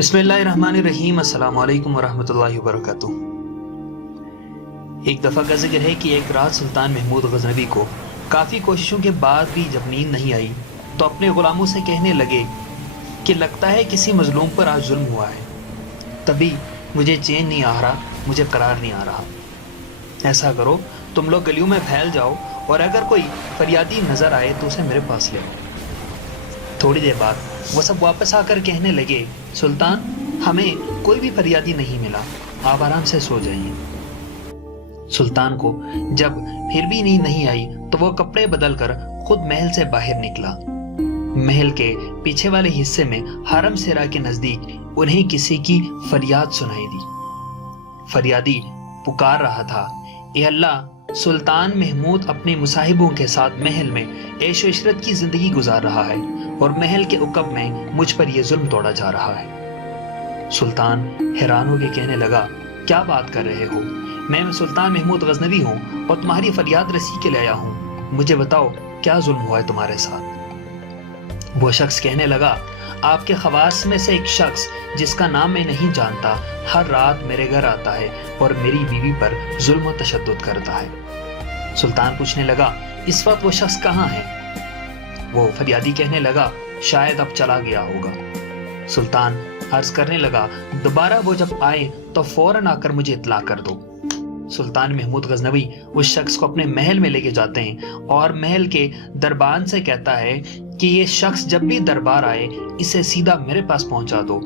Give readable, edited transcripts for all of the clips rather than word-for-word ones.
बिस्मिल्लाहिर्रहमानिर्रहीम। अस्सलाम वालेकुम वरहमतुल्लाहि वबरकातुह। एक दफ़ा का जिक्र है कि एक रात सुल्तान महमूद गजनवी को काफ़ी कोशिशों के बाद भी जब नींद नहीं आई तो अपने ग़ुलामों से कहने लगे कि लगता है किसी मज़लूम पर आज जुल्म हुआ है। तभी मुझे चैन नहीं आ रहा, मुझे करार नहीं आ रहा। ऐसा करो, तुम लोग गलियों में फैल जाओ और अगर कोई फरियादी नज़र आए तो उसे मेरे पास ले आओ। थोड़ी देर बाद वो सब वापस आकर कहने लगे, सुल्तान, हमें कोई भी फरियादी नहीं मिला, आप आराम से सो जाइए। सुल्तान को जब फिर भी नींद नहीं आई तो वो कपड़े बदलकर खुद महल से बाहर निकला। महल के पीछे वाले हिस्से में हरम सेरा के नजदीक उन्हें किसी की फरियाद सुनाई दी। फरियादी पुकार रहा था, ए अल्लाह, सुल्तान महमूद अपने मुसाहिबों के साथ महल में ऐशो इशरत की जिंदगी गुजार रहा है और महल के उकब में मुझ पर यह जुल्म तोड़ा जा रहा है। सुल्तान हैरान होकर कहने लगा, क्या बात कर रहे हो? मैं सुल्तान महमूद गजनवी हूँ और तुम्हारी फरियाद रसी के ले आया हूँ। मुझे बताओ, क्या जुल्म हुआ है तुम्हारे साथ? वो शख्स कहने लगा, आपके खवास में से एक शख्स जिसका नाम मैं नहीं जानता हर रात मेरे घर आता है और मेरी बीवी पर जुल्म और तशद्दुद करता है। सुल्तान पूछने लगा, इस वक्त वो शख्स कहाँ है? वो फरियादी कहने लगा, शायद अब चला गया होगा। सुल्तान अर्ज करने लगा, दोबारा वो जब आए तो फौरन आकर मुझे इत्तला कर दो। सुल्तान महमूद गजनवी उस शख्स को अपने महल में लेके जाते हैं और महल के दरबान से कहता है कि ये शख्स जब भी दरबार आए इसे सीधा मेरे पास पहुंचा दो।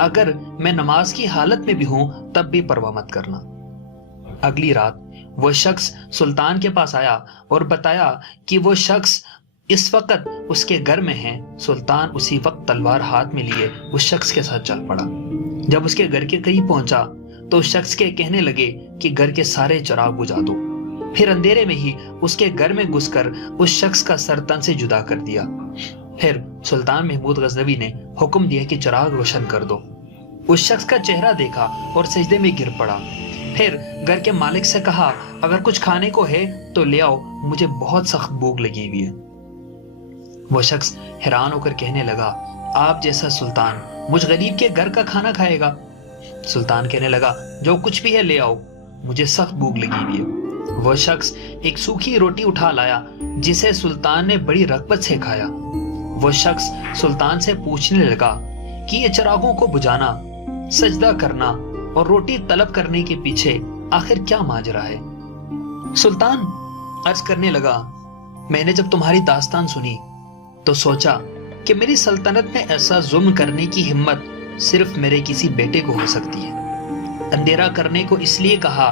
अगर मैं नमाज की हालत में भी हूं तब भी परवाह मत करना। अगली रात वो शख्स सुल्तान के पास आया और बताया कि वो शख्स इस वक्त उसके घर में है। सुल्तान उसी वक्त तलवार हाथ में लिए उस शख्स के साथ चल पड़ा। जब उसके घर के करीब पहुंचा तो उस शख्स के कहने लगे कि घर के सारे चिराग बुझा दो। फिर अंधेरे में ही उसके घर में घुसकर उस शख्स का सर तन से जुदा कर दिया। फिर सुल्तान महमूद गजनवी ने हुक्म दिया कि चिराग रोशन कर दो। उस शख्स का चेहरा देखा और सजदे में गिर पड़ा। फिर घर के मालिक से कहा, अगर कुछ खाने को है तो ले आओ, मुझे बहुत सख्त भूख लगी हुई है। वो शख्स हैरान होकर कहने लगा, आप जैसा सुल्तान मुझ गरीब के घर का खाना खाएगा? सुल्तान कहने लगा, जो कुछ भी है ले आओ, मुझे सख्त भूख लगी हुई है। वह शख्स एक सूखी रोटी उठा लाया जिसे सुल्तान ने बड़ी रग़बत से खाया। वह शख्स सुल्तान से पूछने लगा कि ये चिरागों को बुझाना, सजदा करना और रोटी तलब करने के पीछे आखिर क्या माजरा है? सुल्तान अर्ज करने लगा, मैंने जब तुम्हारी दास्तान सुनी तो सोचा कि मेरी सल्तनत में ऐसा जुल्म करने की हिम्मत सिर्फ मेरे किसी बेटे को हो सकती है। अंधेरा करने को इसलिए कहा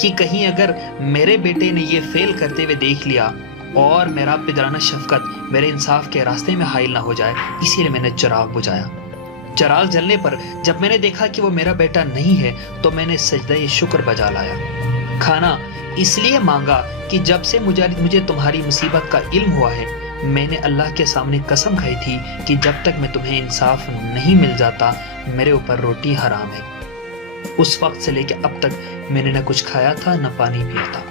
कि कहीं अगर मेरे बेटे ने ये फेल करते हुए देख लिया और मेरा पिदराना शफकत मेरे इंसाफ के रास्ते में हाइल ना हो जाए, इसीलिए मैंने चिराग बुझाया। चिराग जलने पर जब मैंने देखा कि वो मेरा बेटा नहीं है तो मैंने सजदा शुक्र बजा लाया। खाना इसलिए मांगा कि जब से मुझे तुम्हारी मुसीबत का इल्म हुआ है, मैंने अल्लाह के सामने कसम खाई थी कि जब तक मैं तुम्हें इंसाफ नहीं मिल जाता मेरे ऊपर रोटी हराम है। उस वक्त से लेकर अब तक मैंने न कुछ खाया था न पानी पिया था।